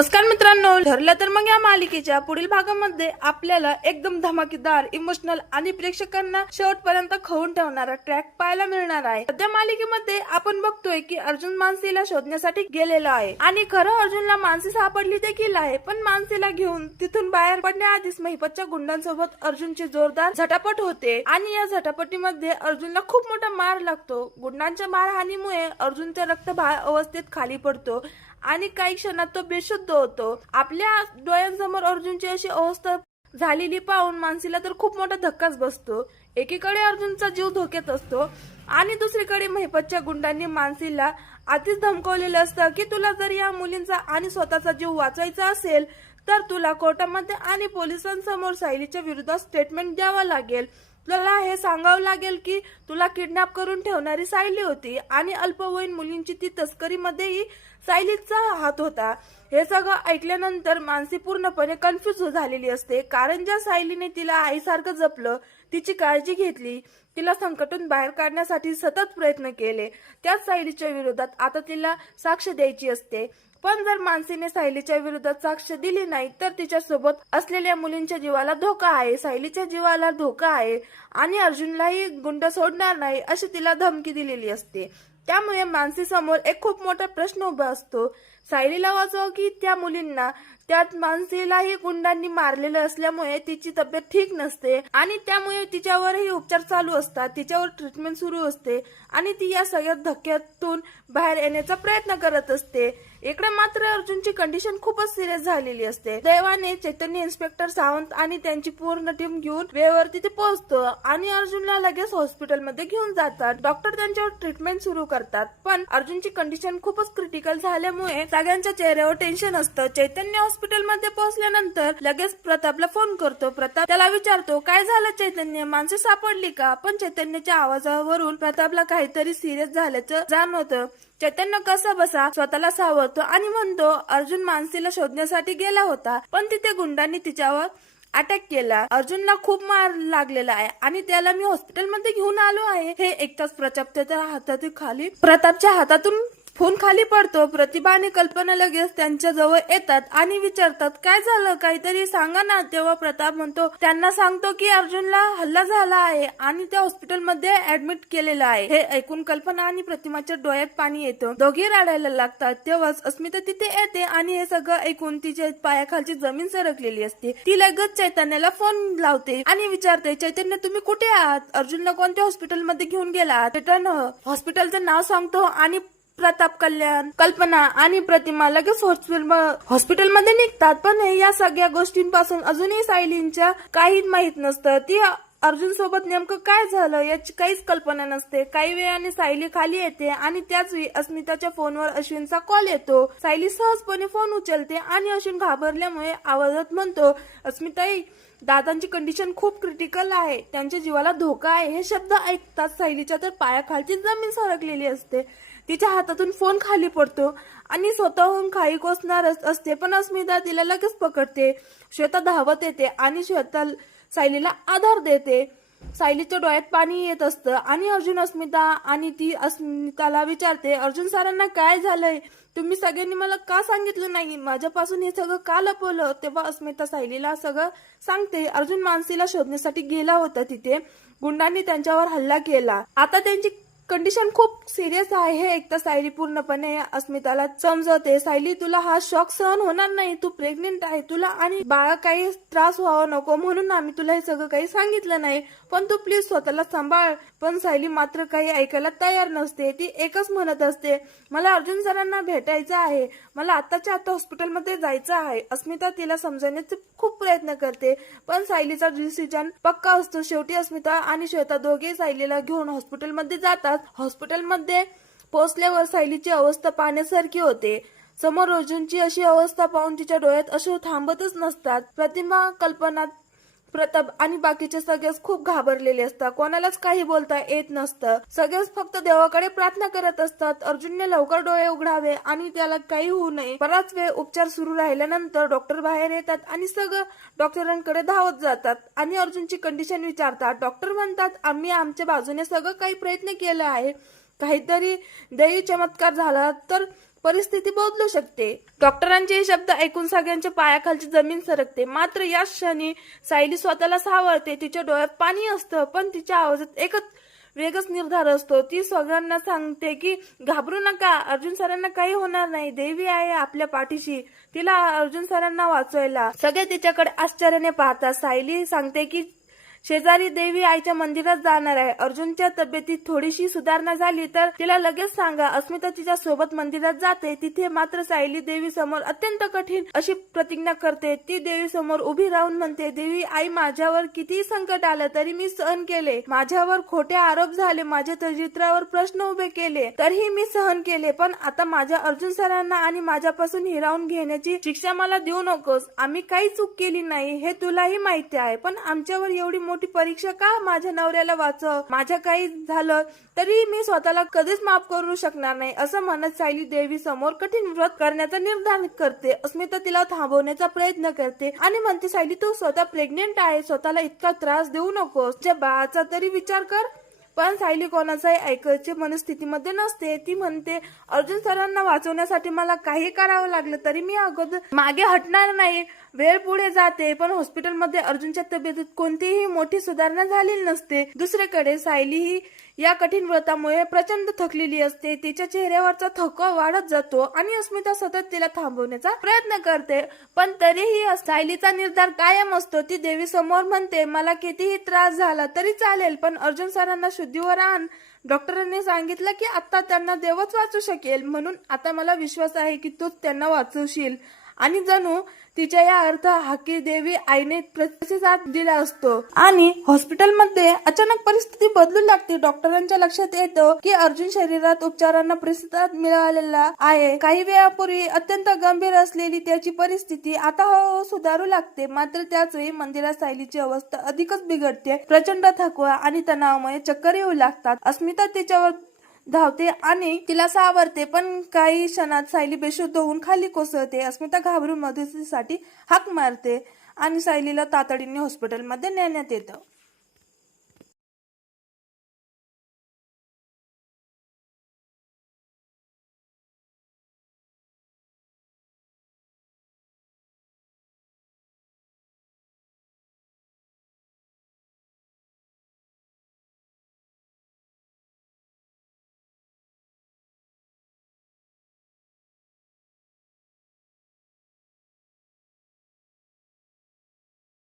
नमस्कार मित्रांनो, ठरलं तर मग या मालिकेच्या पुढील भागामध्ये आपल्याला एकदम धमाकेदार, इमोशनल आणि प्रेक्षकांना शेवटपर्यंत खवून ठेवणारा ट्रॅक पाहायला मिळणार आहे। सध्या मालिकेमध्ये आपण बघतोय की अर्जुन मानसीला शोधण्यासाठी गेलेला आहे आणि खरं अर्जुनला मानसी सापडली देखील आहे, पण मानसीला घेऊन तिथून बाहेर पडण्याआधीच महिपतच्या गुंडांसोबत अर्जुनची जोरदार झटापट होते आणि या झटापटीमध्ये अर्जुनला खूप मोठा मार लागतो। गुंडांच्या मारहाणीमुळे अर्जुनचा रक्तभार अवस्थेत खाली पडतो आणि काही क्षणात तो बेशुद्ध होतो। आपल्या डोळ्यांसमोर अर्जुनची अशी अवस्था झालेली पाहून मानसीला तर खूप मोठा धक्काच बसतो। एकीकडे अर्जुनचा जीव धोक्यात असतो आणि दुसरीकडे महिपतच्या गुंडांनी मानसीला आधीच धमकावलेलं असतं की तुला जर या मुलींचा आणि स्वतःचा जीव वाचवायचा असेल तर तुला कोर्टामध्ये आणि पोलिसांसमोर सायलीच्या विरोधात स्टेटमेंट द्यावा लागेल। तुला हे सांगावं लागेल की तुला किडनॅप करून ठेवणारी सायली होती आणि अल्पवयीन मुलींची ती तस्करीमध्येही सायलीचा हात होता। हे सगळं ऐकल्यानंतर मानसी पूर्णपणे कन्फ्युज झालेली असते, कारण ज्या सायलीने तिला आईसारखं जपलं, तिची काळजी घेतली, तिला संकटातून बाहेर काढण्यासाठी सतत प्रयत्न केले, त्याच सायलीच्या विरोधात आता तिला साक्ष द्यायची असते। पण जर मानसीने सायलीच्या विरोधात साक्ष दिली नाही तर तिच्या सोबत असलेल्या मुलींच्या जीवाला धोका आहे, सायलीच्या जीवाला धोका आहे आणि अर्जुनलाही गुंड सोडणार नाही अशी तिला धमकी दिलेली असते। त्यामुळे मानसी समोर एक खूप मोठा प्रश्न उभा असतो, सायलीला वाचव की त्या मुलींना। त्यात मानसीलाही गुंडांनी मारलेलं असल्यामुळे तिची तब्येत ठीक नसते आणि त्यामुळे तिच्यावरही उपचार चालू असतात, तिच्यावर ट्रीटमेंट सुरू असते आणि ती या सगळ्या धक्क्यातून बाहेर येण्याचा प्रयत्न करत असते। इकडे मात्र अर्जुनची कंडिशन खूपच सिरियस झालेली असते। दैवाने चैतन्य, इन्स्पेक्टर सावंत आणि त्यांची पूर्ण टीम घेऊन वेळेवर तिथे पोहोचतो आणि अर्जुनला लगेच हॉस्पिटलमध्ये घेऊन जातात। डॉक्टर त्यांच्यावर ट्रीटमेंट सुरू करतात, पण अर्जुनची कंडिशन खूपच क्रिटिकल झाल्यामुळे सगळ्यांच्या चेहऱ्यावर टेन्शन असतं। चैतन्य हॉस्पिटलमध्ये पोहोचल्यानंतर लगेच प्रतापला फोन करतो। प्रताप त्याला विचारतो, काय झालं चैतन्य, माणसं सापडली का? पण चैतन्याच्या आवाजावरून प्रतापला काहीतरी सिरियस झाल्याचं जाणवतं। चैतन्य कसा बसा स्वतःला सावरतो आणि म्हणतो, अर्जुन मानसीला शोधण्यासाठी गेला होता, पण तिथे गुंडांनी तिच्यावर अटॅक केला। अर्जुनला खूप मार लागलेला आहे आणि त्याला मी हॉस्पिटलमध्ये घेऊन आलो आहे। हे ऐकताच प्रतापच्या हातातून फोन खाली पडतो। प्रतिभा आणि कल्पना लगेच त्यांच्या जवळ येतात आणि विचारतात, काय झालं, काहीतरी सांगा ना। तेव्हा प्रताप म्हणतो, त्यांना सांगतो की अर्जुनला हल्ला झाला आहे आणि त्या हॉस्पिटलमध्ये ऍडमिट केलेलं आहे। हे ऐकून कल्पना आणि प्रतिमाच्या डोळ्यात पाणी येतं, दोघे रडायला लागतात। तेव्हाच अस्मिता तिथे येते आणि हे सगळं ऐकून तिच्या पायाखालची जमीन सरकलेली असते। ती लगेच चैतन्याला फोन लावते आणि विचारते, चैतन्य तुम्ही कुठे आहात? अर्जुनला कोणत्या हॉस्पिटलमध्ये घेऊन गेलात? चैतन्य हॉस्पिटलचं नाव सांगतो आणि प्रताप, कल्याण, कल्पना आणि प्रतिमा लगेच हॉस्पिटलमध्ये निघतात। पण या सगळ्या गोष्टींपासून अजूनही सायलींच्या काही माहित नसतं। ती अर्जुन सोबत नेमकं काय झालं याची काहीच कल्पना नसते। काही वेळाने सायली खाली येते आणि त्याच वेळी अस्मिताच्या फोनवर अश्विनचा कॉल येतो। सायली सहजपणे फोन उचलते आणि अश्विन घाबरल्यामुळे आवाजात म्हणतो, अस्मिताई, दादांची कंडिशन खूप क्रिटिकल आहे, त्यांच्या जीवाला धोका आहे। हे शब्द ऐकताच सायलीच्या तर पायाखालची जमीन सरकलेली असते। तिच्या हातातून फोन खाली पडतो आणि स्वतःहून खाली कोसणारच असते, पण अस्मिता तिला लगेच पकडते। श्वेता धावत येते आणि श्वेता सायलीला आधार देते। सायलीच्या डोळ्यात पाणी येत असतं आणि अर्जुन, अस्मिता आणि ती अस्मिताला विचारते, अर्जुन सरांना काय झालंय? तुम्ही सगळ्यांनी मला का सांगितलं नाही? माझ्यापासून हे सगळं का लपवलं? तेव्हा अस्मिता सायलीला सगळं सांगते। अर्जुन मानसीला शोधण्यासाठी गेला होता, तिथे गुंडांनी त्यांच्यावर हल्ला केला, आता त्यांची कंडिशन खूप सिरियस आहे। हे ऐकता सायली पूर्णपणे अस्मिताला समजवते, सायली तुला हा शॉक सहन होणार नाही, तू प्रेग्नेंट आहे, तुला आणि बाळा काही त्रास व्हावा नको म्हणून आम्ही तुला हे सगळं काही सांगितलं नाही, पण तू प्लीज स्वतःला सांभाळ। पण सायली मात्र काही ऐकायला तयार नसते। ती एकच म्हणत असते, मला अर्जुन सरांना भेटायचं आहे, मला आताच्या आता हॉस्पिटलमध्ये जायचं आहे। अस्मिता तिला समजवण्याचे खूप प्रयत्न करते, पण सायलीचा डिसिजन पक्का असतो। शेवटी अस्मिता आणि श्वेता दोघे सायलीला घेऊन हॉस्पिटलमध्ये जातात। हॉस्पिटलमध्ये पोहोचल्यावर सायलीची अवस्था पाहण्यासारखी होते। समोर अर्जुनची अशी अवस्था पाहून तिच्या डोळ्यात अश्रू थांबतच नसतात। प्रतिमा, कल्पना, प्रताप आणि बाकीचे सगळेच खूप घाबरलेले असतात, कोणालाच काही बोलता येत नसतं। सगळेच फक्त देवाकडे प्रार्थना करत असतात, अर्जुनने लवकर डोळे उघडावे आणि त्याला काही होऊ नये। बराच वेळ उपचार सुरू राहिल्यानंतर डॉक्टर बाहेर येतात आणि सगळं डॉक्टरांकडे धावत जातात आणि अर्जुनची कंडिशन विचारतात। डॉक्टर म्हणतात, आम्ही आमच्या बाजूने सगळं काही प्रयत्न केला आहे, काहीतरी दैवी चमत्कार झाला तर परिस्थिती बदलू शकते. डॉक्टरांचे हे शब्द ऐकून सगळ्यांच्या पायाखालची जमीन सरकते. मात्र या क्षणी सायली स्वतःला सावरते. तिच्या डोळ्यात पाणी असतं, पण तिच्या आवाजात एकच वेगच निर्धार असतो. ती सगळ्यांना सांगते की घाबरू नका, अर्जुन सरांना काही होणार नाही, देवी आहे आपल्या पाठीशी, तिला अर्जुन सरांना वाचवायला. सगळे तिच्याकडे आश्चर्याने पाहतात. सायली सांगते की शेजारी देवी आईच्या मंदिरात जाणार आहे. अर्जुनच्या तब्येतीत थोडीशी सुधारणा झाली तर तिला लगेच सांगा. अस्मिता तिच्या सोबत मंदिरात जाते. तिथे मात्र सायली देवी समोर अत्यंत कठीण अशी प्रतिज्ञा करते. ती देवी समोर उभी राहून म्हणते, देवी आई, माझ्यावर कितीही संकट आलं तरी मी सहन केले. माझ्यावर खोटे आरोप झाले, माझ्या चरित्रावर प्रश्न उभे केले तरीही मी सहन केले. पण आता माझ्या अर्जुन सरांना आणि माझ्यापासून हिरावून घेण्याची शिक्षा मला देऊ नकोस. आम्ही काही चूक केली नाही हे तुलाही माहिती आहे, पण आमच्यावर एवढी मोठी परीक्षा का? माझ्या नवऱ्याला वाचव. माझ्या काही झालं तरी मी स्वतःला कधीच माफ करू शकणार नाही. असं म्हणत सायली देवी समोर कठीण व्रत करण्याचा निर्धार करते. अस्मिता तिला थांबवण्याचा प्रयत्न करते आणि म्हणते, सायली तू स्वतः प्रेग्नेंट आहे, स्वतःला इतका त्रास देऊ नकोस. तुझ्या बाळाचा तरी विचार कर. पण सायली कोणाचाही ऐकायची मनस्थितीमध्ये नसते. ती म्हणते, अर्जुन सरांना वाचवण्यासाठी मला काही करावं लागलं तरी मी अगोदर मागे हटणार नाही. वेळ पुढे जाते, पण हॉस्पिटलमध्ये अर्जुनच्या तब्येतीत कोणतीही मोठी सुधारणा झालेली नसते. दुसरीकडे सायली ही या कठीण व्रतामुळे प्रचंड थकलेली असते. तिच्या चेहऱ्यावरचा थकवा वाढत जातो आणि अस्मिता सतत तिला थांबवण्याचा प्रयत्न करते, पण तरीही सायलीचा निर्धार कायम असतो. ती देवी समोर म्हणते, मला कितीही त्रास झाला तरी चालेल, पण अर्जुन सरांना शुद्धीवर आण. डॉक्टरांनी सांगितलं की आता त्यांना देवच वाचू शकेल, म्हणून आता मला विश्वास आहे की तूच त्यांना वाचवशील. आणि जणू तिच्या या अर्थ हाकी देवी आईने प्रतिसाद दिला असतो. आणि हॉस्पिटलमध्ये अचानक परिस्थिती बदलू लागते. डॉक्टरांच्या लक्षात येतं की अर्जुन शरीरात उपचारांना प्रतिसाद मिळालेला आहे. काही वेळापूर्वी अत्यंत गंभीर असलेली त्याची परिस्थिती आता हळूहळू सुधारू लागते. मात्र त्याच वेळी मंदिरात सायलीची अवस्था अधिकच बिघडते. प्रचंड थकवा आणि तणावामुळे चक्कर येऊ लागतात. अस्मिता तिच्यावर धावते आणि तिला सावरते, पण काही क्षणात सायली बेशुद्ध होऊन खाली कोसळते. अस्मिता घाबरून मदतीसाठी हाक मारते आणि सायलीला तातडीने हॉस्पिटलमध्ये नेण्यात येतं.